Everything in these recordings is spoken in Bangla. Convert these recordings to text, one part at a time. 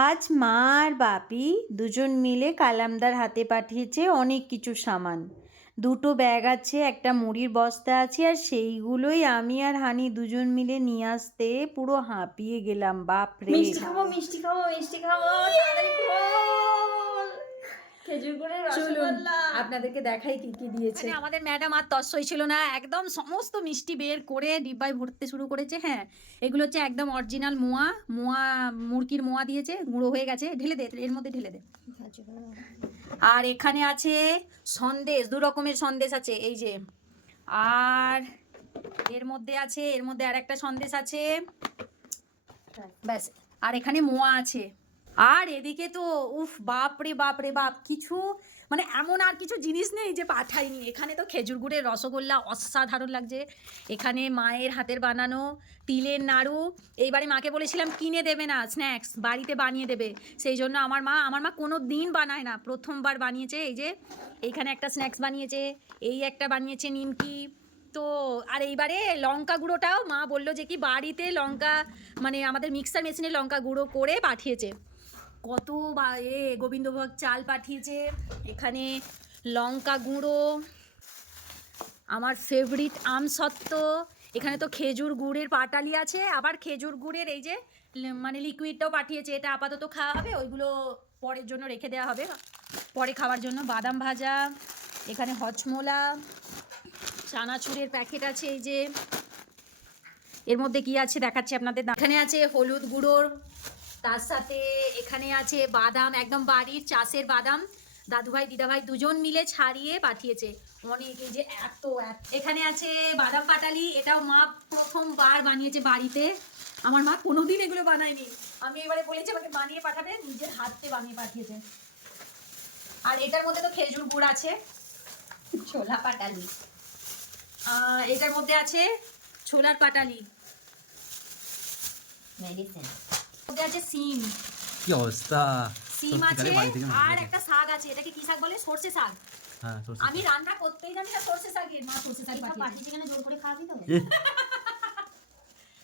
আজ মা আর বাপি দুজন মিলে কালামদার হাতে পাঠিয়েছে অনেক কিছু সামান। দুটো ব্যাগ আছে, একটা মুড়ির বস্তা আছে, আর সেইগুলোই আমি আর হানি দুজন মিলে নিয়ে আসতে পুরো হাঁপিয়ে গেলাম। বাপরে, মিষ্টি খাবো মিষ্টি খাবো মিষ্টি খাবো, তাড়াতাড়ি খোল। খেজুর গুড়ের রসগোল্লা আপনাদেরকে দেখাই কি কি দিয়েছে। আমাদের ম্যাডাম আর তস্যই ছিল না, একদম সমস্ত মিষ্টি বের করে ডিব্বায় ভরতে শুরু করেছে। হ্যাঁ, এগুলো হচ্ছে একদম অরিজিনাল মোয়া মোয়া, মুরগির মোয়া দিয়েছে, গুঁড়ো হয়ে গেছে। ঢেলে দে, এর মধ্যে ঢেলে দে। আর এখানে আছে সন্দেশ, দু রকমের সন্দেশ আছে এই যে। আর এর মধ্যে আছে, এর মধ্যে আর একটা সন্দেশ আছে, ব্যাস। আর এখানে মোয়া আছে। আর এদিকে তো উফ, বাপ রে বাপ রে বাপ, কিছু মানে এমন আর কিছু জিনিস নেই যে পাঠাইনি। এখানে তো খেজুর গুড়ের রসগোল্লা অসাধারণ লাগছে। এখানে মায়ের হাতের বানানো তিলের নাড়ু। এইবারে মাকে বলেছিলাম কিনে দেবে না, স্ন্যাক্স বাড়িতে বানিয়ে দেবে। সেই জন্য আমার মা কোনো দিন বানায় না, প্রথমবার বানিয়েছে। এই যে এইখানে একটা স্ন্যাক্স বানিয়েছে, এই একটা বানিয়েছে নিমকি। তো আর এইবারে লঙ্কা গুঁড়োটাও মা বললো যে কি বাড়িতে লঙ্কা মানে আমাদের মিক্সার মেশিনে লঙ্কা গুঁড়ো করে পাঠিয়েছে। কত বা গোবিন্দভোগ চাল পাঠিয়েছে, এখানে লঙ্কা গুঁড়ো, আমার ফেভারিট আমসত্ত্ব, এখানে তো খেজুর গুড়ের পাটালি আছে, আবার খেজুর গুড়ের এই যে মানে লিকুইডটাও পাঠিয়েছে। এটা আপাতত খাওয়া হবে, ওইগুলো পরের জন্য রেখে দেওয়া হবে, পরে খাওয়ার জন্য। বাদাম ভাজা, এখানে হজমোলা, চানাচুরের প্যাকেট আছে এই যে। এর মধ্যে কি আছে দেখাচ্ছি আপনাদের। এখানে আছে হলুদ গুঁড়োর, তার সাথে এখানে আছে বাদাম, একদম বাড়ির চাষের বাদাম, দাদুভাই দিদাভাই দুজন মিলে ছাড়িয়ে পাঠিয়েছে অনেক। এই যে এত এখানে আছে বাদাম পাটালি, এটাও মা প্রথমবার বানিয়েছে বাড়িতে। আমার মা কোনোদিন এগুলো বানায়নি, আমি এবারে বলেছি আমাকে বানিয়ে পাঠাবে, নিজের হাতে বানিয়ে পাঠিয়েছে। আর এটার মধ্যে তো খেজুর গুড় আছে, ছোলা পাটালি, এটার মধ্যে আছে ছোলার পাটালি, মেডিসিন মধ্যে আছে সিম, কি অবস্থা, সিম আছে। আর একটা শাক আছে, এটাকে কি শাক বলে? সর্ষে শাক। হ্যাঁ, আমি রান্না করতেই জানি না সর্ষে শাকের, মা সর্ষে শাক পাঠিয়েছে। কেন জোর করে খাওয়াবি তো?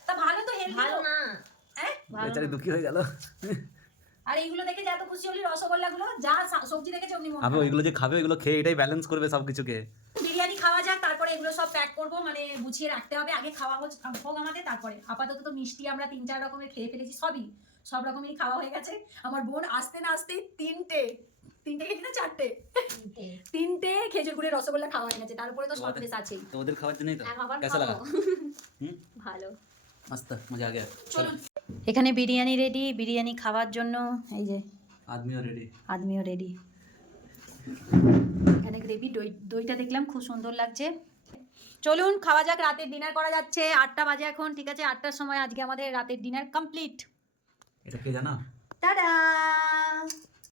তা ভালো তো, হেলদি ভালো না, হ্যাঁ। বেচারি দুঃখী হয়ে গেল। আর এইগুলো দেখে যে এত খুশি হলি, রসগোল্লা গুলো যা সবজি দেখেছে অমনি মনে আমি ওইগুলো যে খাবে ওইগুলো খেয়ে এটাই ব্যালেন্স করবে সবকিছুকে। বিরিয়ানি খাওয়া যাক, তারপরে এগুলো সব প্যাক করবো, মানে গুছিয়ে রাখতে হবে। আগে খাওয়া হোক আমাদের, তারপরে। আপাতত তো মিষ্টি আমরা 3-4 রকমের খেয়ে ফেলেছি, সব রকমেরই খাওয়া হয়ে গেছে। আমার বোন আসতে না আসতেই তিনটে খেয়েছি না, তিনটে খেজুর গুড়ের রসগোল্লা খাওয়া হয়ে গেছে। তারপরে তো সন্দেশ আছেই। তো ওদের খাওয়ার জন্যই তো আবার কেসা লাগা? ভালো। মস্ত মজা আ গয়া। চলুন, এখানে বিরিয়ানি রেডি, বিরিয়ানি খাওয়ার জন্য। এই যে আদমিও রেডি। এখানে গ্রেভি, দইটা দেখলাম খুব সুন্দর লাগছে। চলুন খাওয়া যাক, রাতের ডিনার করা যাচ্ছে। 8টা বাজে এখন, ঠিক আছে? 8টার সময় আজকে আমাদের রাতের ডিনার কমপ্লিট। এটা কে জানো? টাটা।